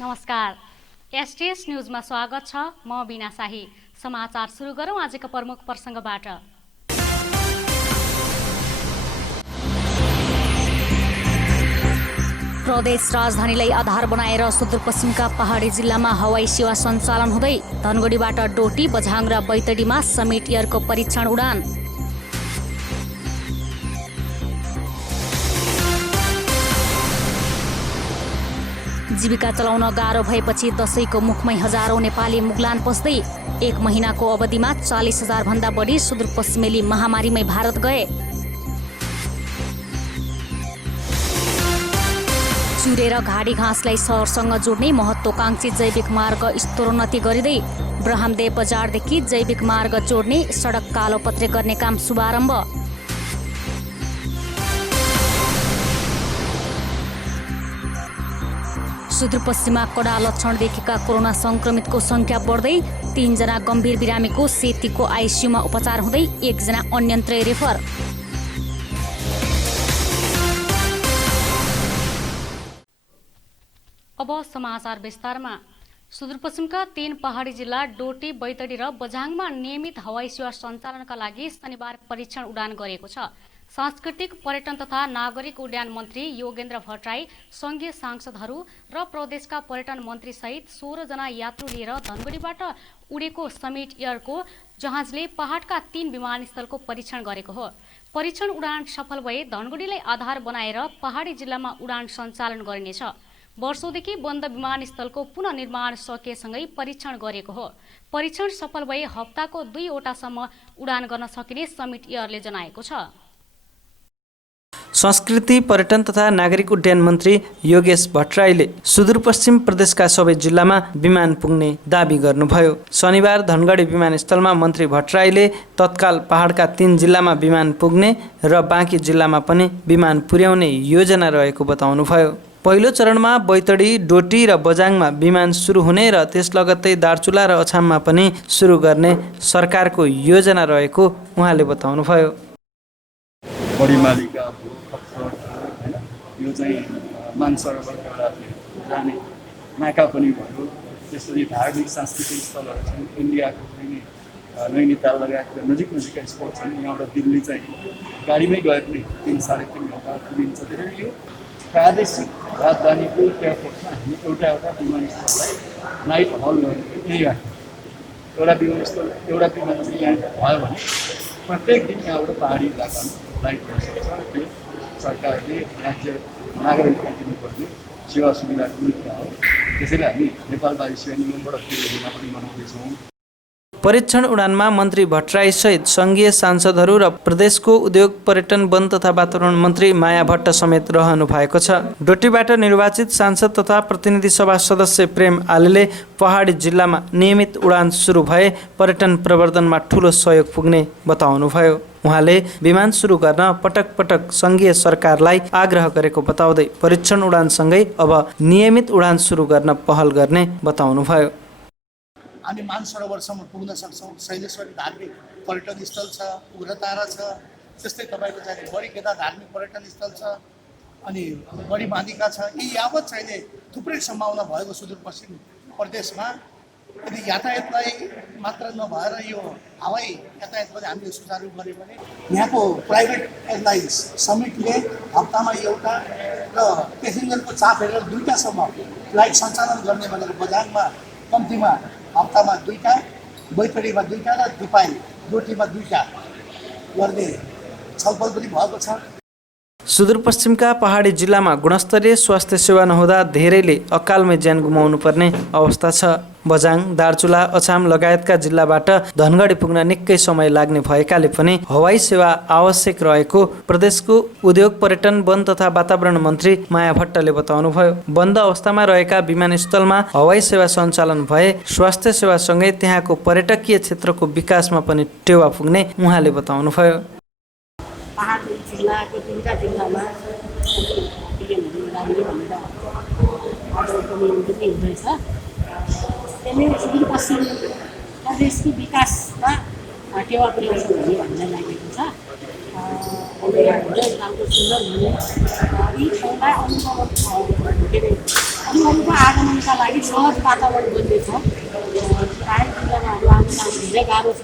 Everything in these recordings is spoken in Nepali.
नमस्कार। एसटीएस न्यूजमा स्वागत छ। म बिना शाही। समाचार सुरु गरौँ आजको प्रमुख प्रसंगबाट। प्रदेश राजधानीलाई आधार बनाएर सुदूरपश्चिमका पहाडी जिल्लामा हवाई सेवा सञ्चालन हुँदै धनगढीबाट डोटी, बझाङ र बैतडीमा समिट एयरको परीक्षण उडान। जीविका चलाउन गाह्रो भएपछि दशैंको मुखमै हजारौं नेपाली मुगलान पस्दै 1 महिनाको अवधिमा 40,000 भन्दा बढी सुदूरपश्चिमेली महामारीमै भारत गए। चुरेर घाडी घाँसलाई सहरसँग जोड्ने महत्त्वाकांक्षी जैविक मार्ग स्तरोन्नति गरिँदै ब्रह्मदेव बजारदेखि जैविक मार्ग जोड्ने सडक कालोपत्रे गर्ने काम शुभारम्भ। सुदूरपश्चिममा कडा लक्षण देखेका कोरोना संक्रमितको संख्या बढ्दै 3 जना गम्भीर बिरामीको सेतीको आइसियुमा उपचार हुँदै 1 जना अन्यन्त्रै रेफर। अब समाचार विस्तारमा। सुदूरपश्चिमका 3 पहाडी जिल्ला डोटी, बैतडी र बझाङमा नियमित हवाई सेवा सञ्चालनका लागि शनिबार परीक्षण उडान गरेको छ। सांस्कृतिक पर्यटन तथा नागरिक उड्डयन मन्त्री योगेन्द्र भट्टराई, संघीय सांसदहरू र प्रदेशका पर्यटन मन्त्री सहित 16 जना यात्रु लिएर धनगढीबाट उडेको समिट एयरको जहाजले पहाडका 3 विमानस्थलको परीक्षण गरेको हो। परीक्षण उडान सफल भए धनगढीलाई आधार बनाएर पहाडी जिल्लामा उडान सञ्चालन गरिनेछ। वर्षौंदेखि बन्द विमानस्थलको पुनर्निर्माण सकिएसँगै परीक्षण गरेको हो। परीक्षण सफल भए हप्ताको 2 वटासम्म उडान गर्न सकिने समिट एयरले जनाएको छ। संस्कृति पर्यटन तथा नागरिक उड्डयन मन्त्री योगेश भट्टराईले सुदूरपश्चिम प्रदेशका सबै जिल्लामा विमान पुग्ने दाबी गर्नुभयो। शनिबार धनगढी विमानस्थलमा मन्त्री भट्टराईले तत्काल पहाडका 3 जिल्लामा विमान पुग्ने र बाँकी जिल्लामा पनि विमान पुर्याउने योजना रहेको बताउनुभयो। पहिलो चरणमा बैतडी, डोटी र बझाङमा विमान सुरु हुने र त्यस लगत्तै दार्चुला र अछाममा पनि सुरु गर्ने सरकारको योजना रहेको उहाँले बताउनुभयो। बढी मालिका हैन, यो चाहिँ मानसरोवरको एउटा जाने नाका पनि भयो। त्यसरी धार्मिक सांस्कृतिक स्थलहरू छन्। इन्डियाको चाहिँ नैनीताल लगायतका नजिकका स्पोट छन्। यहाँबाट दिल्ली चाहिँ गाडीमै गए पनि 3-3.5 घन्टा पुगिन्छ। त्यसैले यो प्रादेशिक राजधानीको एयरपोर्टमा हामी एउटा विमानस्थललाई नाइट हल गरेको यही राख्यौँ। एउटा विमानस्थल यहाँ भयो भने प्रत्येक दिन यहाँबाट पहाडी इलाकामा फ्लाइट गर्न सक्छ। त्यो सरकारले राज्य नागरिकलाई दिनुपर्ने सेवा सुविधाको मुद्दा हो। त्यसैले हामी नेपाल वायु सेवा निगमबाट त्यो योजना पनि बनाउँदैछौँ। परीक्षण उडानमा मन्त्री भट्टराई सहित संघीय सांसदहरू र प्रदेशको उद्योग पर्यटन वन तथा वातावरण मन्त्री माया भट्ट समेत रहनु भएको छ। डोटीबाट निर्वाचित सांसद तथा प्रतिनिधि सभा सदस्य प्रेम आलेले पहाडी जिल्लामा नियमित उडान सुरु भए पर्यटन प्रवर्धनमा ठूलो सहयोग पुग्ने बताउनुभयो। उहाँले विमान सुरु गर्न पटक पटक संघीय सरकारलाई आग्रह गरेको बताउँदै परीक्षण उडानसँगै अब नियमित उडान सुरु गर्न पहल गर्ने बताउनुभयो। हामी मानसरोवरसम्म पुग्न सक्छौँ। शैलेश्वरी धार्मिक पर्यटन स्थल छ, उग्रतारा छ, त्यस्तै तपाईँको चाहिँ बडीकेदा धार्मिक पर्यटन स्थल छ, अनि बडी मादिका छ। यी यावत चाहिँ थुप्रै सम्भावना भएको सुदूरपश्चिम प्रदेशमा यदि यातायातलाई मात्र नभएर यो हवाई यातायात पनि हामीले सुचारू गऱ्यौँ भने यहाँको प्राइभेट एयरलाइन्स समिटले हप्तामा एउटा र पेसेन्जरको चाप हेरेर 2टासम्म फ्लाइट सञ्चालन गर्ने भनेर बझाङमा कम्तीमा हप्तामा 2टा, बैतडीमा 2टा र दिपाई डोटीमा 2टा गर्ने छलफल पनि भएको छ। सुदूरपश्चिमका पहाडी जिल्लामा गुणस्तरीय स्वास्थ्य सेवा नहुँदा धेरैले अकालमै ज्यान गुमाउनु पर्ने अवस्था छ। बझाङ, दार्चुला, अछाम लगायतका जिल्लाबाट धनगढी पुग्न निकै समय लाग्ने भएकाले पनि हवाई सेवा आवश्यक रहेको प्रदेशको उद्योग पर्यटन वन तथा वातावरण मन्त्री माया भट्टले बताउनुभयो। बन्द अवस्थामा रहेका विमानस्थलमा हवाई सेवा सञ्चालन भए स्वास्थ्य सेवासँगै त्यहाँको पर्यटकीय क्षेत्रको विकासमा पनि टेवा पुग्ने उहाँले बताउनुभयो। पहाडी जिल्लाको 3टा जिल्लामा हुँदैछ। त्यसले सुदूरपश्चिम प्रदेशको विकासमा टेवा पुर्याउँछ भन्ने हामीलाई लागेको छ। राम्रो सुन्दर हुने यी ठाउँलाई अनुभवको आगमन आउनुका लागि सहज वातावरण बन्नेछ। बाहेक जिल्लामा आउनु धेरै गाह्रो छ।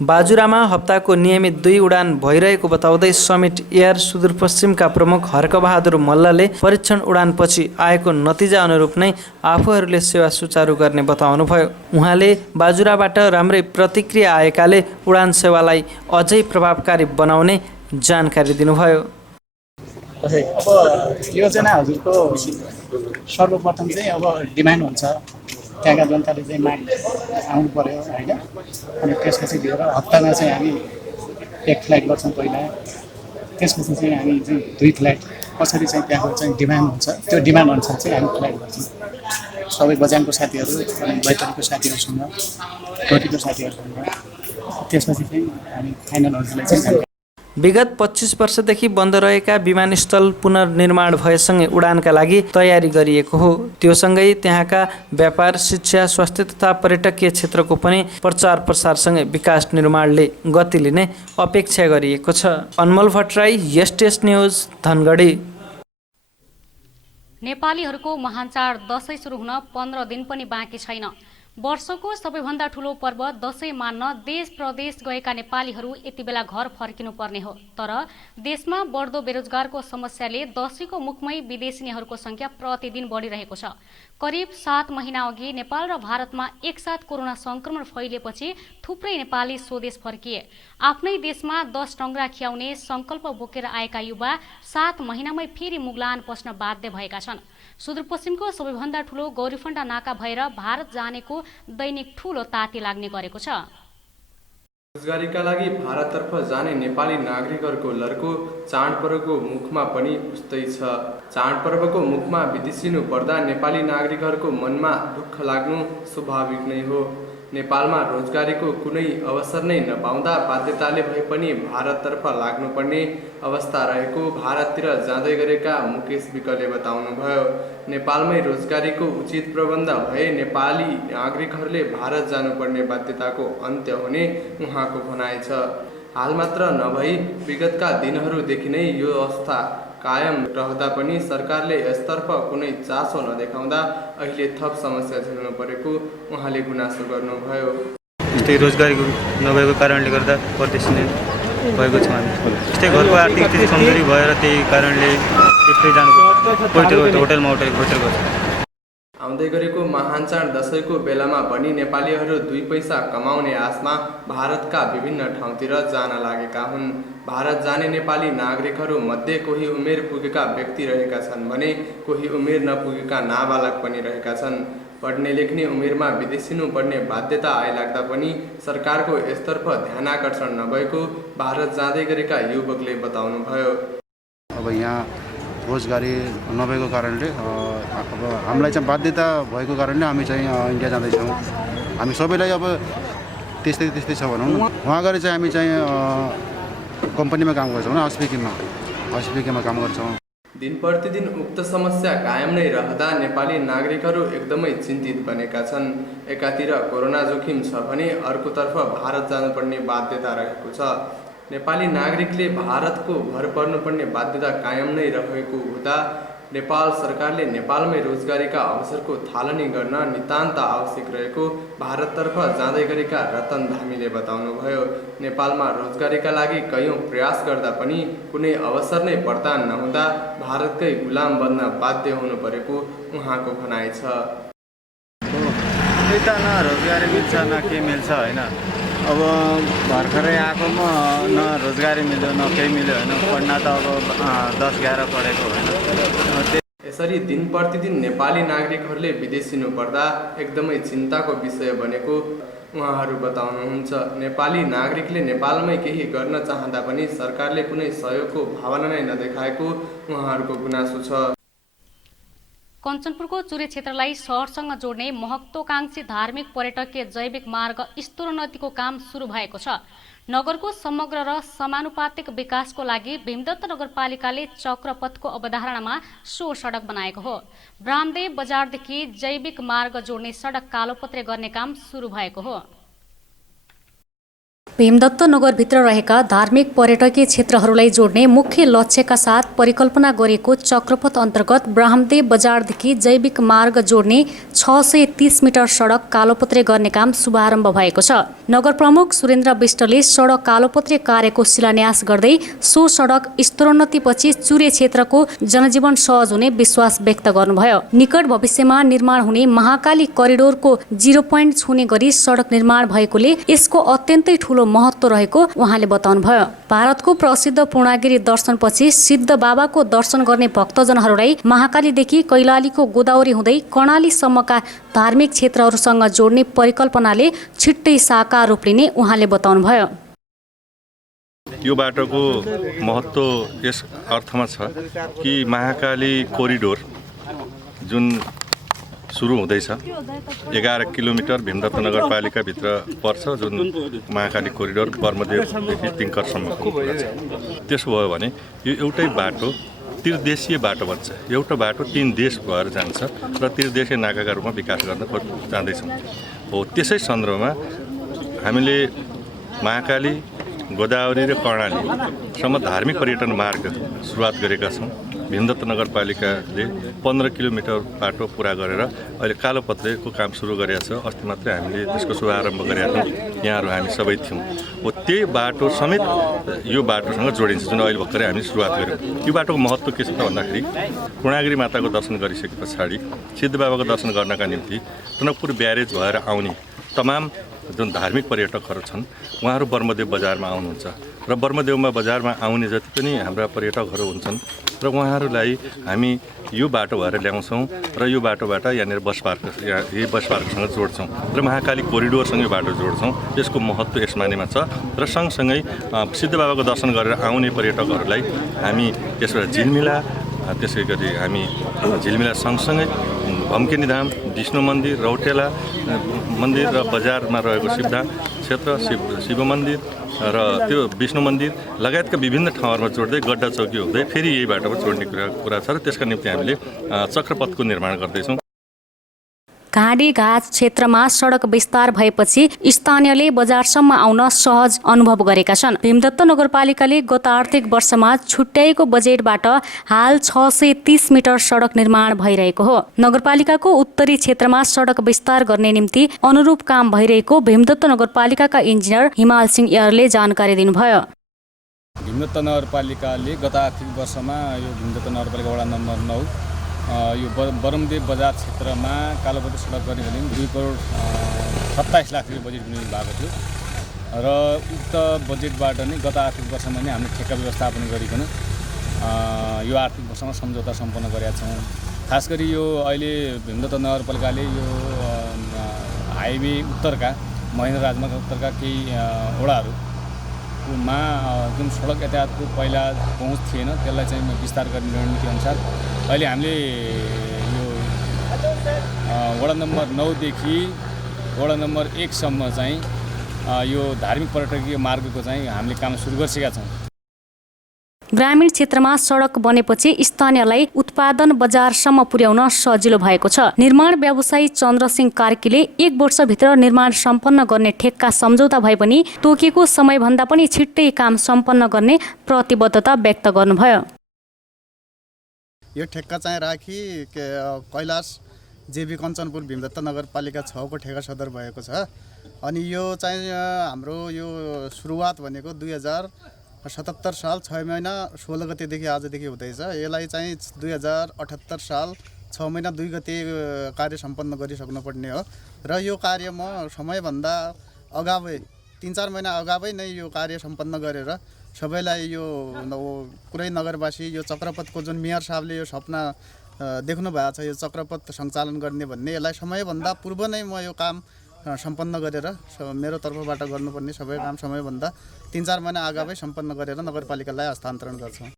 बाजुरामा हप्ताको नियमित 2 उडान भइरहेको बताउँदै समिट एयर सुदूरपश्चिमका प्रमुख हर्कबहादुर मल्लले परीक्षण उडानपछि आएको नतिजा अनुरूप नै आफूहरूले सेवा सुचारू गर्ने बताउनुभयो। उहाँले बाजुराबाट राम्रै प्रतिक्रिया आएकाले उडान सेवालाई अझै प्रभावकारी बनाउने जानकारी दिनुभयो। अब योजना हजुरको सर्वप्रथम चाहिँ अब डिमान्ड हुन्छ, त्यहाँका जनताले चाहिँ माग आउनु पर्यो होइन। अनि त्यसपछि लिएर हप्तामा चाहिँ हामी 1 फ्लाइट गर्छौँ पहिला, त्यसपछि चाहिँ हामी चाहिँ 2 फ्लाइट, कसरी चाहिँ त्यहाँको चाहिँ डिमान्ड हुन्छ त्यो डिमान्ड अनुसार चाहिँ हामी फ्लाइट गर्छौँ। सबै बजानको साथीहरू अनि बैतडीको साथीहरूसँग, डोटीको साथीहरूसँग, त्यसपछि चाहिँ हामी फाइनल हजुरलाई चाहिँ विगत 25 वर्षदेखि बन्द रहेका विमानस्थल पुनर्निर्माण भएसँगै उडानका लागि तयारी गरिएको हो। त्योसँगै त्यहाँका व्यापार, शिक्षा, स्वास्थ्य तथा पर्यटकीय क्षेत्रको पनि प्रचार प्रसारसँगै विकास निर्माणले गति लिने अपेक्षा गरिएको छ। अनमोल भट्टराई, एसटीएस न्युज, धनगढी। नेपालीहरूको महान चाड दशैं सुरु हुन 15 दिन पनि बाँकी छैन। वर्षको सबैभन्दा ठूलो पर्व दशैं मान्न देश प्रदेश गएका नेपालीहरू यति बेला घर फर्किनु पर्ने हो। तर देशमा बढ्दो बेरोजगारको समस्याले दशैंको मुखमै विदेशीहरूको संख्या प्रतिदिन बढिरहेको छ। करिब 7 महिना अघि नेपाल र भारतमा एकसाथ कोरोना संक्रमण फैलिएपछि थुप्रै नेपाली स्वदेश फर्किए। आफ्नै देशमा 10 टङ्ग्रा खियाउने संकल्प बोकेर आएका युवा 7 महिनामै फेरि मुगलान पस्न बाध्य भएका छन्। सुदूरपश्चिमको सबैभन्दा ठूलो गौरीफण्डा नाका भएर भारत जानेको दैनिक ठूलो ताती लाग्ने गरेको छ। रोजगारीका लागि भारततर्फ जाने नेपाली नागरिकहरूको लर्को चाडपर्वको मुखमा पनि उस्तै छ। चाडपर्वको मुखमा विदेशिनु पर्दा नेपाली नागरिकहरूको मनमा दुःख लाग्नु स्वाभाविक नै हो। नेपालमा रोजगारीको कुनै अवसर नै नपाउँदा बाध्यताले भए पनि भारततर्फ लाग्नुपर्ने अवस्था रहेको भारततिर जाँदै गरेका मुकेश विकले बताउनुभयो। नेपालमै रोजगारीको उचित प्रबन्ध भए नेपाली नागरिकहरूले भारत जानुपर्ने बाध्यताको अन्त्य हुने उहाँको भनाइ छ। हाल मात्र नभई विगतका दिनहरूदेखि नै यो अवस्था कायम रहँदा पनि सरकारले यसतर्फ कुनै चासो नदेखाउँदा अहिले थप समस्या झेल्नु परेको उहाँले गुनासो गर्नुभयो। यस्तै रोजगारीको नभएको कारणले गर्दा परदेशी भएको छ। हामी यस्तै घरको आर्थिक स्थिति कमजोरी भएर त्यही कारणले त्यस्तै जानु होटलमा होटल गर्छ। आउँदै गरेको महान चाड दशैंको बेलामा पनि नेपालीहरू 2 पैसा कमाउने आशमा भारतका विभिन्न ठाउँतिर जान लागेका हुन्। भारत जाने नेपाली नागरिकहरू मध्ये कोही उमेर पुगेका व्यक्ति रहेका छन् भने कोही उमेर नपुगेका नाबालक पनि रहेका छन्। पढ्ने लेख्ने उमेरमा विदेशिनु पर्ने बाध्यता आइलाग्दा पनि सरकारको यसतर्फ ध्यानाकर्षण नभएको भारत जाँदै गरेका युवकले बताउनुभयो। अब यहाँ रोजगारी नभएको कारणले अब हामीलाई चाहिँ बाध्यता भएको कारणले हामी चाहिँ इन्डिया जाँदैछौँ। हामी सबैलाई अब त्यस्तै छ भनौँ न। वहाँ गएर चाहिँ हामी चाहिँ कम्पनीमा काम गर्छौँ, हस्पिटलमा काम गर्छौँ। दिन प्रतिदिन उक्त समस्या कायम नै रहँदा नेपाली नागरिकहरू एकदमै चिन्तित बनेका छन्। एकातिर कोरोना जोखिम छ भने अर्कोतर्फ भारत जानुपर्ने बाध्यता रहेको छ। नेपाली नागरिकले भारतको भर पर्नुपर्ने बाध्यता कायम नै रहेको हुँदा नेपाल सरकारले नेपालमै रोजगारीका अवसरको थालनी गर्न नितान्त आवश्यक रहेको भारततर्फ जाँदै गरेका रतन धामीले बताउनुभयो। नेपालमा रोजगारीका लागि कयौं प्रयास गर्दा पनि कुनै अवसर नै प्रदान नहुँदा भारतकै गुलाम बन्न बाध्य हुनु परेको उहाँको भनाइ छ। न रोजगारी मिल्छ न के मिल्छ होइन। अब भर्खरै आएकोमा न रोजगारी मिल्यो न केही मिल्यो होइन। पढ्न त अब 10-11 पढेको होइन। यसरी दिन प्रतिदिन नेपाली नागरिकहरूले विदेशिनु पर्दा एकदमै चिन्ताको विषय बनेको उहाँहरू बताउनुहुन्छ। नेपाली नागरिकले नेपालमै केही गर्न चाहँदा पनि सरकारले कुनै सहयोगको भावना नै नदेखाएको उहाँहरूको गुनासो छ। कञ्चनपुरको चुरे क्षेत्रलाई सहरसँग जोड्ने महत्त्वकांक्षी धार्मिक पर्यटकीय जैविक मार्ग स्तरोन्नतिको काम सुरु भएको छ। नगरको समग्र र समानुपातिक विकासको लागि भीमदत्त नगरपालिकाले चक्रपथको अवधारणामा सो सडक बनाएको हो। ब्रामदेव बजारदेखि जैविक मार्ग जोड्ने सडक कालोपत्रे गर्ने काम सुरु भएको हो। भीमदत्त नगरभित्र रहेका धार्मिक पर्यटकीय क्षेत्रहरूलाई जोड्ने मुख्य लक्ष्यका साथ परिकल्पना गरेको चक्रपथ अन्तर्गत ब्राह्मदेव बजारदेखि जैविक मार्ग जोड्ने 630 मिटर सडक कालोपत्रे गर्ने काम शुभारम्भ भएको छ। नगर प्रमुख सुरेन्द्र विष्टले सडक कालोपत्रे कार्यको शिलान्यास गर्दै सो सडक स्तरोन्नतिपछि चुरे क्षेत्रको जनजीवन सहज हुने विश्वास व्यक्त गर्नुभयो। निकट भविष्यमा निर्माण हुने महाकाली करिडोरको 0 पोइन्ट छुने गरी सडक निर्माण भएकोले यसको अत्यन्तै ठूलो महत्त्व रहेको उहाँले बताउनुभयो। भारतको प्रसिद्ध पूर्णागिरी दर्शनपछि सिद्ध बाबाको दर्शन गर्ने भक्तजनहरूलाई महाकालीदेखि कैलालीको गोदावरी हुँदै कर्णालीसम्मका धार्मिक क्षेत्रहरूसँग जोड्ने परिकल्पनाले छिट्टै साकार रूप लिने उहाँले बताउनुभयो। यो बाटोको महत्त्व यस अर्थमा छ कि महाकाली कोरिडोर जुन सुरु हुँदैछ 11 किलोमिटर भीमदत्त नगरपालिकाभित्र पर्छ, जुन महाकाली कोरिडोर बर्मदेवदेखि तिङ्करसम्मको कुरा छ। त्यसो भयो भने यो एउटै बाटो त्रिदेशीय बाटो बन्छ। एउटा बाटो 3 देश भएर जान्छ र त्रिदेशीय नाकाका रूपमा विकास गर्न जाँदैछौँ। हो त्यसै सन्दर्भमा हामीले महाकाली, गोदावरी र कर्णालीसम्म धार्मिक पर्यटन मार्ग सुरुवात गरेका छौँ। भीमदत्त नगरपालिकाले 15 किलोमिटर बाटो पुरा गरेर अहिले कालोपत्रेको काम सुरु गरेका छ। अस्ति मात्रै हामीले त्यसको शुभारम्भ गरेका थियौँ, यहाँहरू हामी सबै थियौँ। हो त्यही बाटो समेत यो बाटोसँग जोडिन्छ, जुन अहिले भर्खरै हामीले सुरुवात गऱ्यौँ। यो बाटोको महत्त्व के छ त भन्दाखेरि पूर्णागिरी माताको दर्शन गरिसके पछाडि सिद्ध बाबाको दर्शन गर्नका निम्ति टनकपुर ब्यारेज भएर आउने तमाम जुन धार्मिक पर्यटकहरू छन् उहाँहरू बर्मदेव बजारमा आउनुहुन्छ र बर्मदेवमा बजारमा आउने जति पनि हाम्रा पर्यटकहरू हुन्छन् र उहाँहरूलाई हामी यो बाटो भएर ल्याउँछौँ र यो बाटोबाट यहाँनिर बस पार्कसँग जोड्छौँ र महाकाली कोरिडोरसँग यो बाटो जोड्छौँ। यसको महत्त्व यस मानेमा छ र सँगसँगै सिद्ध बाबाको दर्शन गरेर आउने पर्यटकहरूलाई हामी त्यसबाट झिलमिला, त्यसै गरी हामी झिलमिला सँगसँगै भम्किनी धाम, विष्णु मन्दिर, रौटेला मन्दिर र बजारमा रहेको शिवधाम क्षेत्र, शिव मन्दिर र त्यो विष्णु मन्दिर लगायतका विभिन्न ठाउँहरूमा जोड्दै गड्डा चौकी हुँदै फेरि यही बाटोमा जोड्ने कुरा छ र त्यसका निम्ति हामीले चक्रपथको निर्माण गर्दैछौँ। घाँडी घाट क्षेत्रमा सडक विस्तार भएपछि स्थानीयले बजारसम्म आउन सहज अनुभव गरेका छन्। भीमदत्त नगरपालिकाले गत आर्थिक वर्षमा छुट्याएको बजेटबाट हाल 630 मिटर सडक निर्माण भइरहेको हो। नगरपालिकाको उत्तरी क्षेत्रमा सडक विस्तार गर्ने निम्ति अनुरूप काम भइरहेको भीमदत्त नगरपालिकाका इन्जिनियर हिमाल सिंह यारले जानकारी दिनुभयो। भीमदत्त नगरपालिकाले गत आर्थिक वर्षमा यो भीमदत्त नगरपालिका वडा नम्बर 9 यो बरमदेव बजार क्षेत्रमा कालोपत्रे सडक गर्ने भने 2 करोड 27 लाख रुपियाँ बजेट विनियोजित भएको थियो र उक्त बजेटबाट नै गत आर्थिक वर्षमा नै हामीले ठेक्का व्यवस्थापन गरिकन यो आर्थिक वर्षमा सम्झौता सम्पन्न गरेका छौँ। खास गरी यो अहिले भीमदत्त नगरपालिकाले यो हाइवे उत्तरका महेन्द्र राजमार्ग उत्तरका केही वडाहरूमा जुन सडक यातायातको पहिला पहुँच थिएन त्यसलाई चाहिँ विस्तार गर्ने रणनीति अनुसार अहिले हामीले यो वडा नम्बर 9 देखि वडा नम्बर 1 सम्म चाहिँ यो धार्मिक पर्यटकीय मार्गको चाहिँ हामीले काम सुरु गरिसकेका छौँ। ग्रामीण क्षेत्रमा सडक बनेपछि स्थानीयलाई उत्पादन बजारसम्म पुर्याउन सजिलो भएको छ। निर्माण व्यवसायी चन्द्रसिंह कार्कीले 1 वर्षभित्र निर्माण सम्पन्न गर्ने ठेक्का सम्झौता भए पनि तोकिएको समयभन्दा पनि छिट्टै काम सम्पन्न गर्ने प्रतिबद्धता व्यक्त गर्नुभयो। यो ठेक्का चाहिँ राखी कैलाश जेबी कञ्चनपुर भीमदत्त नगरपालिका 6 को ठेक्का सदर भएको छ। अनि यो चाहिँ हाम्रो यो सुरुवात भनेको 2077 साल 6 महिना 16 गतेदेखि आजदेखि हुँदैछ। यसलाई चाहिँ 2078 साल 6 महिना 2 गते कार्य सम्पन्न गरिसक्नुपर्ने हो र यो कार्य म समयभन्दा अगावै 3-4 महिना अगावै नै यो कार्य सम्पन्न गरेर सबैलाई यो पुरै नगरवासी यो चक्रपथको जुन मेयर साहबले यो सपना देख्नु भएको छ यो चक्रपथ सञ्चालन गर्ने भन्ने, यसलाई समयभन्दा पूर्व नै म यो काम सम्पन्न गरेर मेरो तर्फबाट गर्नुपर्ने सबै काम समयभन्दा 3-4 महिना अगावै सम्पन्न गरेर नगरपालिकालाई हस्तान्तरण गर्छौँ।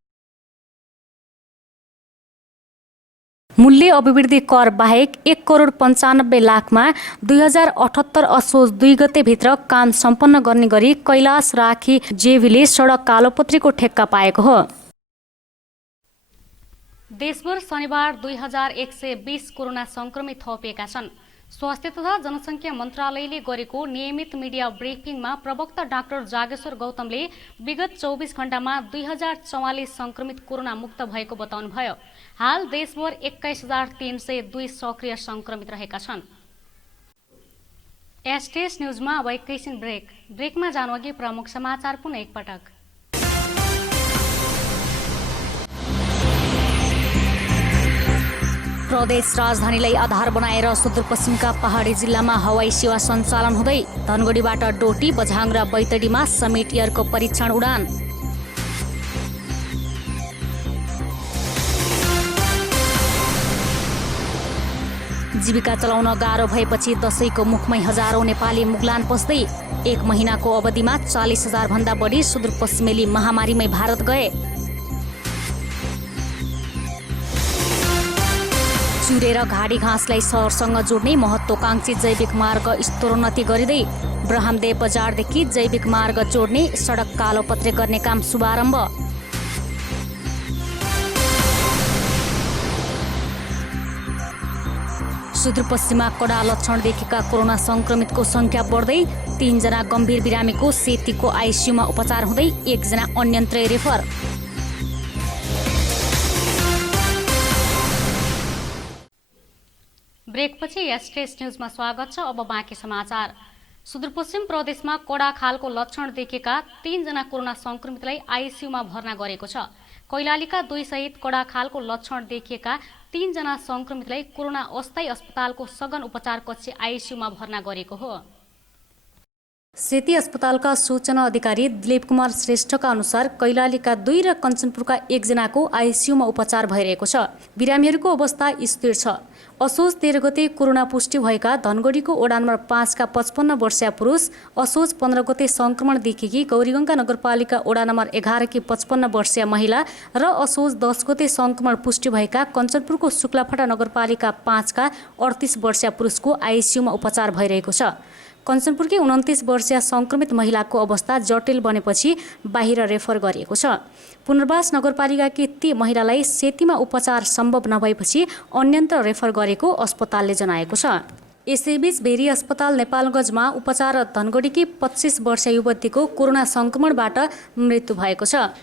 मूल्य अभिवृद्धि कर बाहेक 1 करोड 95 लाखमा 2078 असोज 2 गतेभित्र काम सम्पन्न गर्ने गरी कैलाश राखी जेवीले सडक कालोपत्रीको ठेक्का पाएको हो। देशभर शनिबार 2120 कोरोना संक्रमित थपिएका छन्। स्वास्थ्य तथा जनसङ्ख्या मन्त्रालयले गरेको नियमित मिडिया ब्रिफिङमा प्रवक्ता डाक्टर जागेश्वर गौतमले विगत 24 घण्टामा 2044 संक्रमित कोरोना मुक्त भएको बताउनुभयो। हाल देशभर 21,302 सक्रिय संक्रमित रहेका छन्। एसटीएस न्युजमा अब एकैछिन ब्रेकमा जानुअघि प्रमुख समाचार पुनः एकपटक। प्रदेश राजधानीलाई आधार बनाएर सुदूरपश्चिमका पहाडी जिल्लामा हवाई सेवा सञ्चालन हुँदै धनगढीबाट डोटी, बझाङ र बैतडीमा समिट एयरको परीक्षण उडान। जीविका चलाउन गाह्रो भएपछि दशैंको मुखमै हजारौं नेपाली मुगलान पस्दै 1 महिनाको अवधिमा 40,000 भन्दा बढी सुदूरपश्चिमेली महामारीमै भारत गए। चुरेर घाडी घाँसलाई सहरसँग जोड्ने महत्त्वकांक्षी जैविक मार्ग स्तरोन्नति गरिँदै ब्रह्मदेव बजारदेखि जैविक मार्ग जोड्ने सडक कालोपत्रे गर्ने काम शुभारम्भ। सुदूरपश्चिममा कडा लक्षण देखेका कोरोना संक्रमितको संख्या बढ्दै 3 जना गम्भीर बिरामीको सेतीको आइसियुमा उपचार हुँदै 1 जना अन्यन्त्रै रेफर। ब्रेकपछि एसटीएस न्युजमा स्वागत छ। अब बाँकी समाचार। सुदूरपश्चिम प्रदेशमा कडा खालको लक्षण देखेका 3 जना कोरोना संक्रमितलाई आइसियुमा भर्ना गरेको छ। कैलालीका 2 सहित कडा खालको लक्षण देखिएका 3 जना संक्रमितलाई कोरोना अस्थायी अस्पतालको सघन उपचार कक्ष आइसियुमा भर्ना गरेको हो। सेती अस्पतालका सूचना अधिकारी दिलीप कुमार श्रेष्ठका अनुसार कैलालीका 2 र कञ्चनपुरका 1 जनाको आइसियुमा उपचार भइरहेको छ। बिरामीहरूको अवस्था स्थिर छ। असोज 13 गते कोरोना पुष्टि भएका धनगढीको वडा नम्बर 5 का 55 वर्षीय पुरुष, असोज 15 गते संक्रमण देखिएकी गौरीगङ्गा नगरपालिका वडा नम्बर 11 की 55 वर्षीय महिला र असोज 10 गते संक्रमण पुष्टि भएका कञ्चनपुरको शुक्लाफाटा नगरपालिका 5 का 38 वर्षीय पुरुषको आइसियुमा उपचार भइरहेको छ। कञ्चनपुरकी 29 वर्षीय संक्रमित महिलाको अवस्था जटिल बनेपछि बाहिर रेफर गरिएको छ। पुनर्वास नगरपालिकाकी ती महिलालाई सेतीमा उपचार सम्भव नभएपछि अन्यन्त्र रेफर गरेको अस्पतालले जनाएको छ। यसैबीच भेरी अस्पताल नेपालगञ्जमा उपचार धनगढीकी 25 वर्षीय युवतीको कोरोना संक्रमणबाट मृत्यु भएको छ।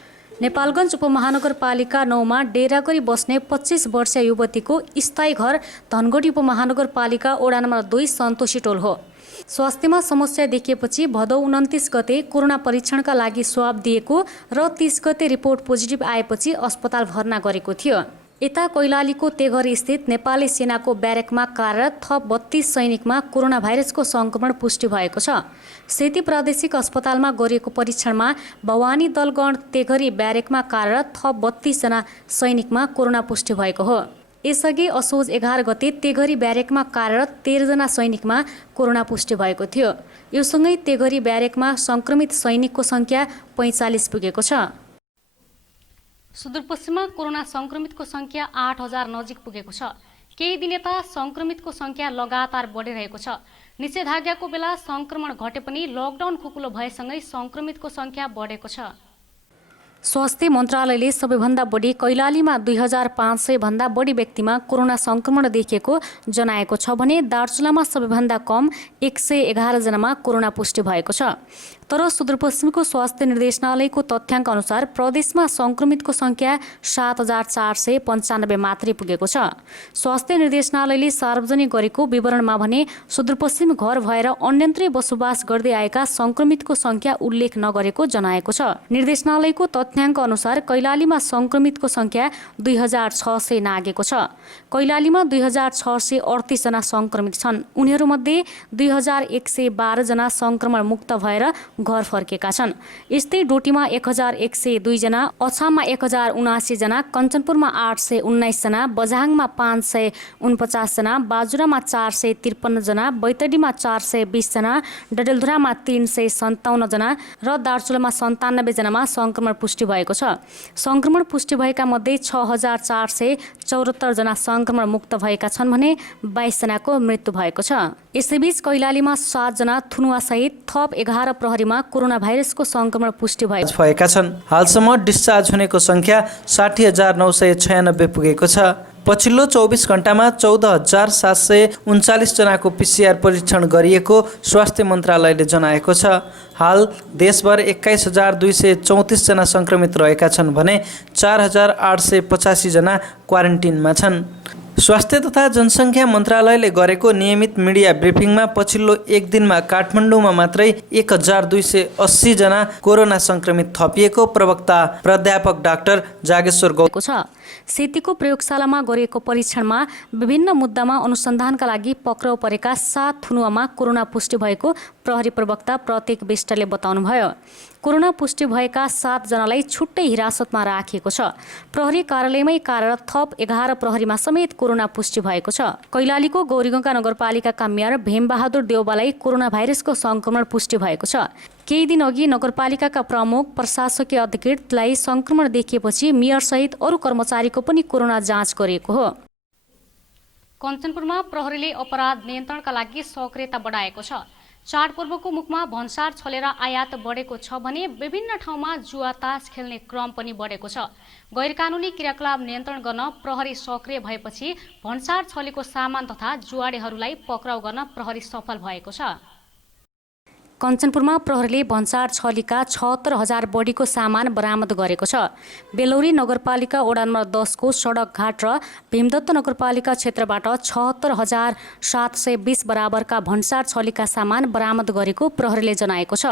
नेपालगञ्ज उपमहानगरपालिका 9 मा डेरा गरी बस्ने 25 वर्षीय युवतीको स्थायी घर धनगढी उपमहानगरपालिका वडा नम्बर 2 सन्तोषी टोल हो। स्वास्थ्यमा समस्या देखिएपछि भदौ 29 गते कोरोना परीक्षणका लागि स्वाब दिएको र 30 गते रिपोर्ट पोजिटिभ आएपछि अस्पताल भर्ना गरेको थियो। यता कैलालीको तेघर स्थित नेपाली सेनाको ब्यारेकमा कार्यरत थप 32 सैनिकमा कोरोना भाइरसको संक्रमण पुष्टि भएको छ। सेती प्रादेशिक अस्पतालमा गरिएको परीक्षणमा भवानी दलगण तेघरी ब्यारेकमा कार्यरत थप 32 जना सैनिकमा कोरोना पुष्टि भएको हो। यसअघि असोज 11 गते तेघरी ब्यारेकमा कार्यरत 13 जना सैनिकमा कोरोना पुष्टि भएको थियो। यो सँगै तेघरी ब्यारेकमा संक्रमित सैनिकको संख्या 45 पुगेको छ। सुदूरपश्चिममा कोरोना संक्रमितको संख्या 8,000 नजिक पुगेको छ। केही दिन यता संक्रमितको संख्या लगातार बढिरहेको छ। निषेधाज्ञाको बेला संक्रमण घटे पनि लकडाउन खुकुलो भएसँगै संक्रमितको संख्या बढेको छ। स्वास्थ्य मन्त्रालयले सबैभन्दा बढी कैलालीमा 2,500 भन्दा बढी व्यक्तिमा कोरोना संक्रमण देखिएको जनाएको छ भने दार्चुलामा सबैभन्दा कम 111 जनामा कोरोना पुष्टि भएको छ। तर सुदूरपश्चिमको स्वास्थ्य निर्देशनालयको तथ्याङ्क अनुसार प्रदेशमा संक्रमितको संख्या 7,495 मात्रै पुगेको छ। स्वास्थ्य निर्देशनालयले सार्वजनिक गरेको विवरणमा भने सुदूरपश्चिम घर भएर अन्यन्त्रै बसोबास गर्दै आएका संक्रमितको संख्या उल्लेख नगरेको जनाएको छ। निर्देशनालयको तथ्याङ्क अनुसार कैलालीमा संक्रमितको संख्या 2,600 नागेको छ। कैलालीमा 2,638 जना संक्रमित छन्। उनीहरूमध्ये 2,112 जना संक्रमण मुक्त भएर घर फर्केका छन्। यस्तै डोटीमा 1,102 जना, अछाममा 1,079 जना, कञ्चनपुरमा 819 जना, बझाङमा 549 जना, बाजुरामा 453 जना, बैतडीमा 420 जना, डडेलधुरामा 357 जना र दार्चुलामा 97 जनामा संक्रमण पुष्टि भएको छ। संक्रमण पुष्टि भएका मध्ये 6,474 जना संक्रमण मुक्त भएका छन् भने 22 जनाको मृत्यु भएको छ। यसैबीच कैलालीमा 7 जना थुनुवा सहित थप 11 प्रहरीमा कोरोना भाइरसको संक्रमण पुष्टि भएका छन्। हालसम्म डिस्चार्ज हुनेको संख्या 60,996 पुगेको छ। पछिल्लो 24 घण्टामा 14,739 जनाको PCR परीक्षण गरिएको स्वास्थ्य मन्त्रालयले जनाएको छ। हाल देशभर 21,234 जना सङ्क्रमित रहेका छन् भने 4,885 जना क्वारेन्टिनमा छन्। स्वास्थ्य तथा जनसङ्ख्या मन्त्रालयले गरेको नियमित मिडिया ब्रिफिङमा पछिल्लो एक दिनमा काठमाडौँमा मात्रै 1,280 जना कोरोना सङ्क्रमित थपिएको प्रवक्ता प्राध्यापक डाक्टर जागेश्वर गौतमको छ। सेतीको प्रयोगशालामा गरिएको परीक्षणमा विभिन्न मुद्दामा अनुसन्धानका लागि पक्राउ परेका 7 थुनुवामा कोरोना पुष्टि भएको प्रहरी प्रवक्ता प्रतीक विष्टले बताउनुभयो। कोरोना पुष्टि भएका 7 जनालाई छुट्टै हिरासतमा राखिएको छ। प्रहरी कार्यालयमै कार्यरत थप 11 प्रहरीमा समेत कोरोना पुष्टि भएको छ। कैलालीको गौरीगङ्गा नगरपालिकाका मेयर भीमबहादुर देउबालाई कोरोना भाइरसको सङ्क्रमण पुष्टि भएको छ। केही दिन अघि नगरपालिकाका प्रमुख प्रशासकीय अधिकृतलाई सङ्क्रमण देखिएपछि मेयरसहित अरू कर्मचारीको पनि कोरोना जाँच गरिएको हो। कञ्चनपुरमा प्रहरीले अपराध नियन्त्रणका लागि सक्रियता बढाएको छ। चाडपर्वको मुखमा भन्सार छलेर आयात बढेको छ भने विभिन्न ठाउँमा जुवा तास खेल्ने क्रम पनि बढेको छ। गैरकानुनी क्रियाकलाप नियन्त्रण गर्न प्रहरी सक्रिय भएपछि भन्सार छलेको सामान तथा जुवाडेहरूलाई पक्राउ गर्न प्रहरी सफल भएको छ। कञ्चनपुरमा प्रहरीले भन्सार छलीका 76,000 बढीको सामान बरामद गरेको छ। बेलौरी नगरपालिका वडा नम्बर 10 को सडक घाट र भीमदत्त नगरपालिका क्षेत्रबाट 76,720 बराबरका भन्सार छलीका सामान बरामद गरेको प्रहरीले जनाएको छ।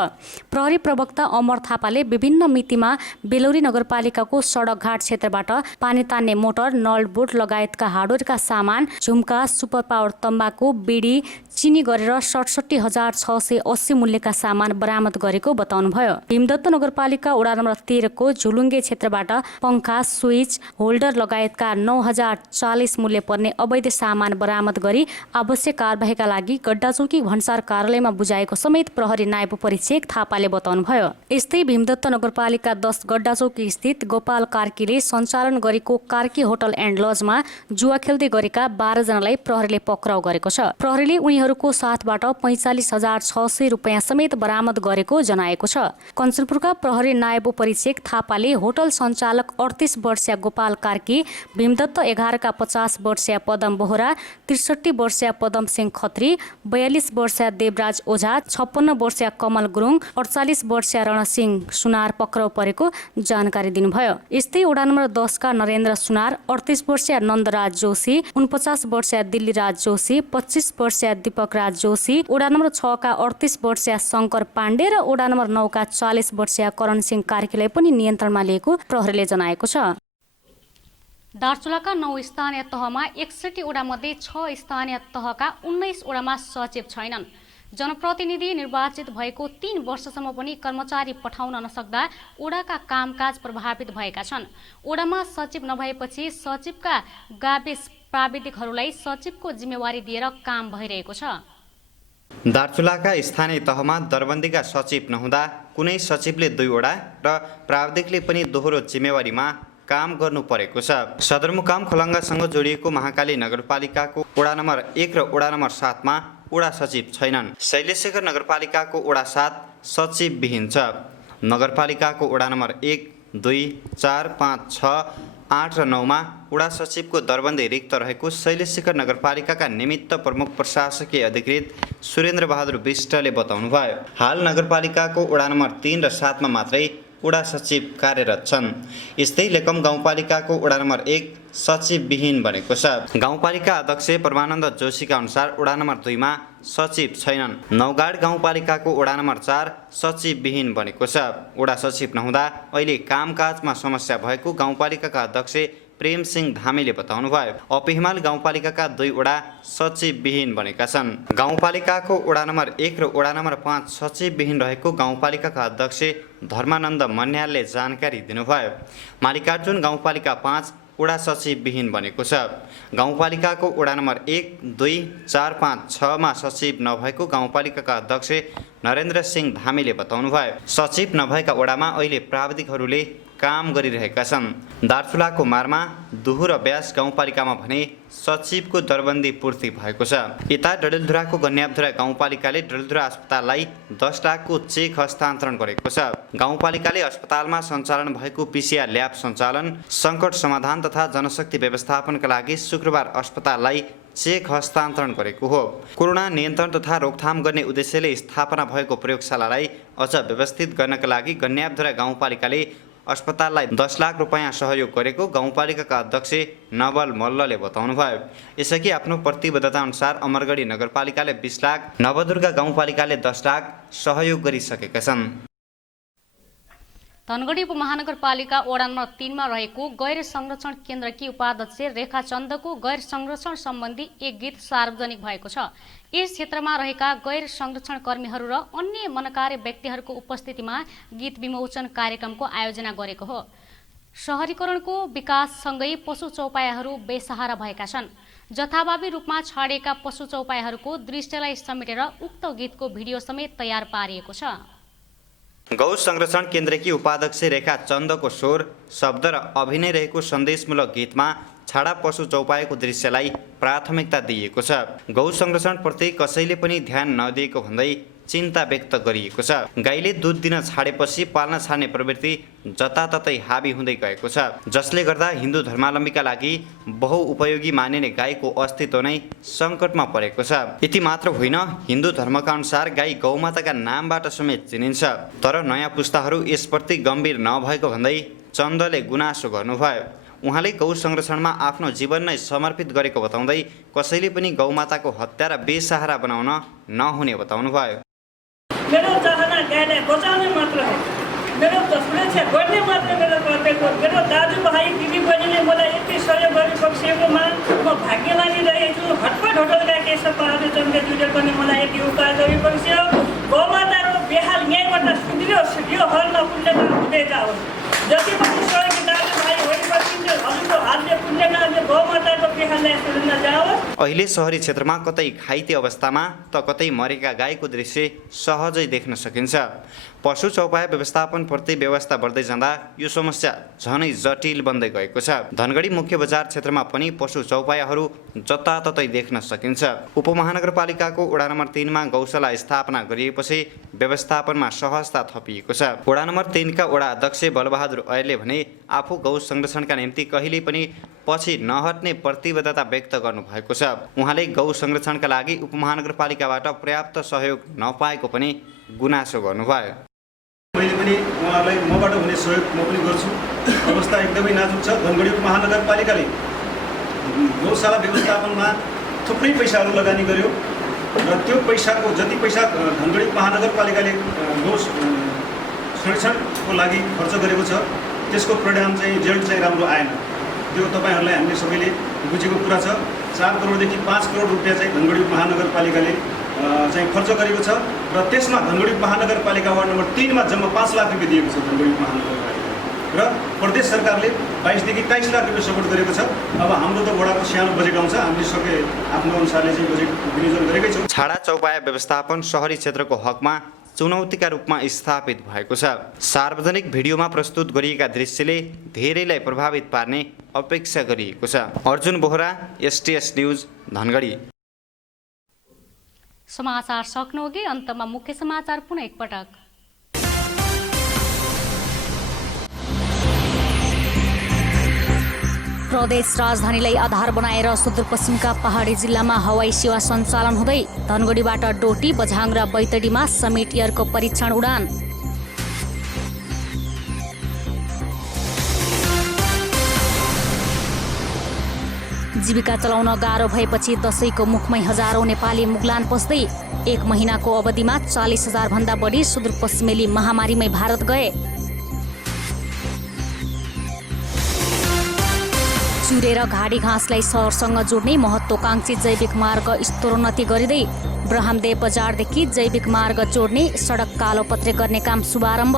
प्रहरी प्रवक्ता अमर थापाले विभिन्न मितिमा बेलौरी नगरपालिकाको सडक घाट क्षेत्रबाट पानी तान्ने मोटर, नलबुट लगायतका हार्डवेयरका सामान, झुम्का, सुपर पावर तम्बाकु, बिडी, चिनी गरेर 67,680 मूल्यका सामान बरामद गरेको बताउनुभयो। भीमदत्त नगरपालिका वडा नम्बर 13 को झुलुङ्गे क्षेत्रबाट पंखा, स्विच, होल्डर लगायतका 9,040 मूल्य पर्ने अवैध सामान बरामद गरी आवश्यक कारबाहीका लागि गड्डाचौकी भन्सार कार्यालयमा बुझाएको समेत प्रहरी नायब परीक्षक थापाले बताउनुभयो। यस्तै भीमदत्त नगरपालिका 10 गड्डाचौकी स्थित गोपाल कार्कीले सञ्चालन गरेको कार्की होटल एन्ड लजमा जुवा खेल्दै गरेका 12 जनालाई प्रहरीले पक्राउ गरेको छ। प्रहरीले उनीहरूको साथबाट 45,600 रुपियाँ समेत बरामद गरेको जनाएको छ। कञ्चनपुरका प्रहरी नायब परीक्षक थापाले होटल सञ्चालक 38 वर्षीय गोपाल कार्की, भीमदत्त 11 का 50 वर्षीय पदम बोहरा, 63 वर्षीय पदम सिंह खत्री, 42 वर्षीय देवराज ओझा, 56 वर्षीय कमल गुरुङ, 48 वर्षीय रणसिंह सुनार पक्राउ परेको जानकारी दिनुभयो। यस्तै वडा नम्बर 10 का नरेन्द्र सुनार, 38 वर्षीय नन्दराज जोशी, 49 वर्षीय दिल्लीराज जोशी, 25 वर्षीय दीपक राज जोशी, वडा नम्बर 6 का 38 वर्षीय शङ्कर पाण्डे र वडा नम्बर 9 का 40 वर्षीय करण सिंह कार्कीलाई पनि नियन्त्रणमा लिएको प्रहरीले जनाएको छ। दार्चुलाका 9 स्थानीय तहमा 61 वडामध्ये 6 स्थानीय तहका 19 वडामा सचिव छैनन्। जनप्रतिनिधि निर्वाचित भएको 3 वर्षसम्म पनि कर्मचारी पठाउन नसक्दा वडाका कामकाज प्रभावित भएका छन्। वडामा सचिव नभएपछि सचिवका गाविस प्राविधिकहरूलाई सचिवको जिम्मेवारी दिएर काम भइरहेको छ। दार्चुलाका स्थानीय तहमा दरबन्दीका सचिव नहुँदा कुनै सचिवले 2 वडा र प्राविधिकले पनि दोहोरो जिम्मेवारीमा काम गर्नु परेको छ। सदरमुकाम खलङ्गासँग जोडिएको महाकाली नगरपालिकाको वडा नम्बर 1 र वडा नम्बर 7 मा वडा सचिव छैनन्। शैलेशेखर नगरपालिकाको वडा 7 सचिव विहीन छ। नगरपालिकाको वडा नम्बर 1, 2, 4, 5, 6, 8 र 9 मा वडा सचिवको दरबन्दी रिक्त रहेको शैलेशेखर नगरपालिकाका निमित्त प्रमुख प्रशासकीय अधिकृत सुरेन्द्र बहादुर विष्टले बताउनुभयो। हाल नगरपालिकाको वडा नम्बर 3 र 7 मा मात्रै वडा सचिव कार्यरत छन्। यस्तै लेकम गाउँपालिकाको वडा नम्बर 1 सचिव विहीन बनेको छ। गाउँपालिका अध्यक्ष परमानन्द जोशीका अनुसार वडा नम्बर 2 मा सचिव छैनन्। नौगाड गाउँपालिकाको वडा नम्बर 4 सचिव विहीन बनेको छ। वडा सचिव नहुँदा अहिले कामकाजमा समस्या भएको गाउँपालिकाका अध्यक्ष प्रेम सिंह धामीले बताउनुभयो। अपिहिमाल गाउँपालिकाका 2 वडा सचिव विहीन बनेका छन्। गाउँपालिकाको वडा नम्बर 1 र वडा नम्बर 5 सचिव विहीन रहेको गाउँपालिकाका अध्यक्ष धर्मानन्द मन्यालले जानकारी दिनुभयो। मालिकार्जुन गाउँपालिका 5 वडा सचिव विहीन बनेको छ। गाउँपालिकाको वडा नम्बर 1, 2, 4, 5, 6 मा सचिव नभएको गाउँपालिकाका अध्यक्ष नरेन्द्र सिंह धामीले बताउनुभयो। सचिव नभएका वडामा अहिले प्राविधिकहरूले काम गरिरहेका छन्। दार्चुलाको मारमा, दुहु र ब्यास गाउँपालिकामा भने सचिवको दरबन्दी पूर्ति भएको छ। यता डडेलधुराको गन्याबधुरा गाउँपालिकाले डडेलधुरा अस्पताललाई 10 लाखको चेक हस्तान्तरण गरेको छ। गाउँपालिकाले अस्पतालमा सञ्चालन भएको PCR ल्याब सञ्चालन, सङ्कट समाधान तथा जनशक्ति व्यवस्थापनका लागि शुक्रबार अस्पताललाई चेक हस्तान्तरण गरेको हो। कोरोना नियन्त्रण तथा रोकथाम गर्ने उद्देश्यले स्थापना भएको प्रयोगशालालाई अझ व्यवस्थित गर्नका लागि गन्याबधुरा गाउँपालिकाले अस्पताललाई 10 लाख रुपैयाँ सहयोग गरेको गाउँपालिकाका अध्यक्ष नवल मल्लले बताउनुभयो। यसअघि आफ्नो प्रतिबद्धता अनुसार अमरगढी नगरपालिकाले 20 लाख, नवदुर्गा गाउँपालिकाले 10 लाख सहयोग गरिसकेका छन्। धनगढी उपमहानगरपालिका वडा नम्बर 3 मा रहेको गैर संरक्षण केन्द्रकी उपाध्यक्ष रेखा चन्दको गैर संरक्षण सम्बन्धी एक गीत सार्वजनिक भएको छ। यस क्षेत्रमा रहेका गैर संरक्षण कर्मीहरू र अन्य मनकारी व्यक्तिहरूको उपस्थितिमा गीत विमोचन कार्यक्रमको आयोजना गरेको हो। शहरीकरणको विकाससँगै पशु चौपायाहरू बेसहारा भएका छन्। जथाभावी रूपमा छाडिएका पशु चौपायाहरूको दृश्यलाई समेटेर उक्त गीतको भिडियो समेत तयार पारिएको छ। गौ संरक्षण केन्द्रकी उपाध्यक्ष रेखा चन्दको स्वर, शब्द र अभिनय रहेको सन्देशमूलक गीतमा छाडा पशु चौपायाको दृश्यलाई प्राथमिकता दिइएको छ। गौ संरक्षणप्रति कसैले पनि ध्यान नदिएको भन्दै चिन्ता व्यक्त गरिएको छ। गाईले दुध दिन छाडेपछि पाल्न छाड्ने प्रवृत्ति जताततै हाबी हुँदै गएको छ, जसले गर्दा हिन्दू धर्मावलम्बीका लागि बहुउपयोगी मानिने गाईको अस्तित्व नै सङ्कटमा परेको छ। यति मात्र होइन, हिन्दू धर्मका अनुसार गाई गौमाताका नामबाट समेत चिनिन्छ। तर नयाँ पुस्ताहरू यसप्रति गम्भीर नभएको भन्दै चन्दले गुनासो गर्नुभयो। उहाँले गौ संरक्षणमा आफ्नो जीवन नै समर्पित गरेको बताउँदै कसैले पनि गौमाताको हत्या र बेसहारा बनाउन नहुने बताउनुभयो। मेरो चाहना गाईलाई बचाउने मात्र हो, मेरो सुरक्षा गर्ने मात्र मेरो कर्तव्य हो। मेरो दाजुभाइ दिदीबहिनीले मलाई यति सहयोग गरिबक्सेकोमा म भाग्यमानी रहेछु। हटपट होटलका केशव बहादुर चन्द्रज्यूले पनि मलाई यति उपहार गरिबक्स्यो। गौमाताको बेहाल यहीँबाट सुध्रियोस्, यो हल नपुण्यका हुँदै जाओस्। जति पनि सहयोगी दाजुभाइ होइबक्सिन्छ, हजुरको हातले पुण्यका गौमाताको बेहाललाई सुध्रिन जाओस्। अहिले सहरी क्षेत्रमा कतै घाइते अवस्थामा त कतै मरेका गाईको दृश्य सहजै देख्न सकिन्छ। पशु चौपाया व्यवस्थापनप्रति व्यवस्था बढ्दै जाँदा यो समस्या झनै जटिल बन्दै गएको छ। धनगढी मुख्य बजार क्षेत्रमा पनि पशु चौपायाहरू जताततै देख्न सकिन्छ। उपमहानगरपालिकाको वडा नम्बर 3 मा गौशाला स्थापना गरिएपछि व्यवस्थापनमा सहजता थपिएको छ। वडा नम्बर 3 का वडा अध्यक्ष बलबहादुर ऐलले भने आफू गौ संरक्षणका निम्ति कहिले पनि पछि नहट्ने प्रतिबद्धता व्यक्त गर्नुभएको छ। उहाँले गौ संरक्षणका लागि उपमहानगरपालिकाबाट पर्याप्त सहयोग नपाएको पनि गुनासो गर्नुभयो। मैले पनि उहाँहरूलाई मबाट हुने सहयोग म पनि गर्छु। अवस्था एकदमै नाजुक छ। धनगढी उपमहानगरपालिकाले गौशाला व्यवस्थापनमा थुप्रै पैसाहरू लगानी गर्यो र त्यो पैसाको जति पैसा धनगढी उपमहानगरपालिकाले गौ संरक्षणको लागि खर्च गरेको छ त्यसको परिणाम चाहिँ रिजल्ट चाहिँ राम्रो आएन। त्यो तपाईँहरूलाई हामीले सबैले बुझेको कुरा छ। 4 करोडदेखि 5 करोड रुपियाँ चाहिँ धनगढी उपमहानगरपालिकाले चाहिँ खर्च गरेको छ र त्यसमा धनगढी उपमहानगरपालिका वार्ड नम्बर 3 मा जम्मा 5 लाख रुपियाँ दिएको छ धनगढी उपमहानगरपालिका र प्रदेश सरकारले 22 देखि 23 लाख रुपियाँ सपोर्ट गरेको छ। अब हाम्रो त वडाको सानो बजेट आउँछ, हामीले सके आफ्नो अनुसारले चाहिँ बजेट विनियोजन गरेकै छौँ। छाडा चौपाया व्यवस्थापन सहरी क्षेत्रको हकमा चुनौतीका रूपमा स्थापित भएको छ। सार्वजनिक भिडियोमा प्रस्तुत गरिएका दृश्यले धेरैलाई प्रभावित पार्ने अपेक्षा गरिएको छ। Arjun Bohra, STS news, Dhangadhi. समाचार सक्नुहोगी, अन्तमा मुख्य समाचार पुनः एकपटक। प्रदेश राजधानीलाई आधार बनाएर सुदूरपश्चिमका पहाडी जिल्लामा हवाई सेवा सञ्चालन हुँदै धनगढीबाट डोटी, बझाङ र बैतडीमा समिट एयरको परीक्षण उडान। जीविका चलाउन गाह्रो भएपछि दशैंको मुखमै हजारौं नेपाली मुगलान पस्दै 1 महिनाको अवधिमा 40,000 भन्दा बढी सुदूरपश्चिमेली महामारीमै भारत गए। चुरेर घाडी घाँसलाई सहरसँग जोड्ने महत्त्वकांक्षी जैविक मार्ग स्तरोन्नति गरिँदै ब्रह्मदेव बजारदेखि जैविक मार्ग जोड्ने सडक कालोपत्रे गर्ने काम शुभारम्भ।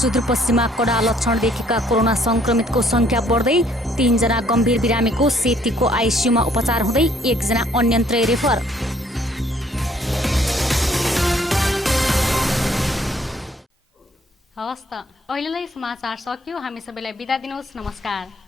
सुदूरपश्चिममा कडा लक्षण देखेका कोरोना संक्रमितको संख्या बढ्दै 3 जना गम्भीर बिरामीको सेतीको आइसियुमा उपचार हुँदै 1 जना अन्यन्त्रै रेफर। हवस् त, अहिलेलाई समाचार सकियो। हामी सबैलाई बिदा दिनुहोस्। नमस्कार।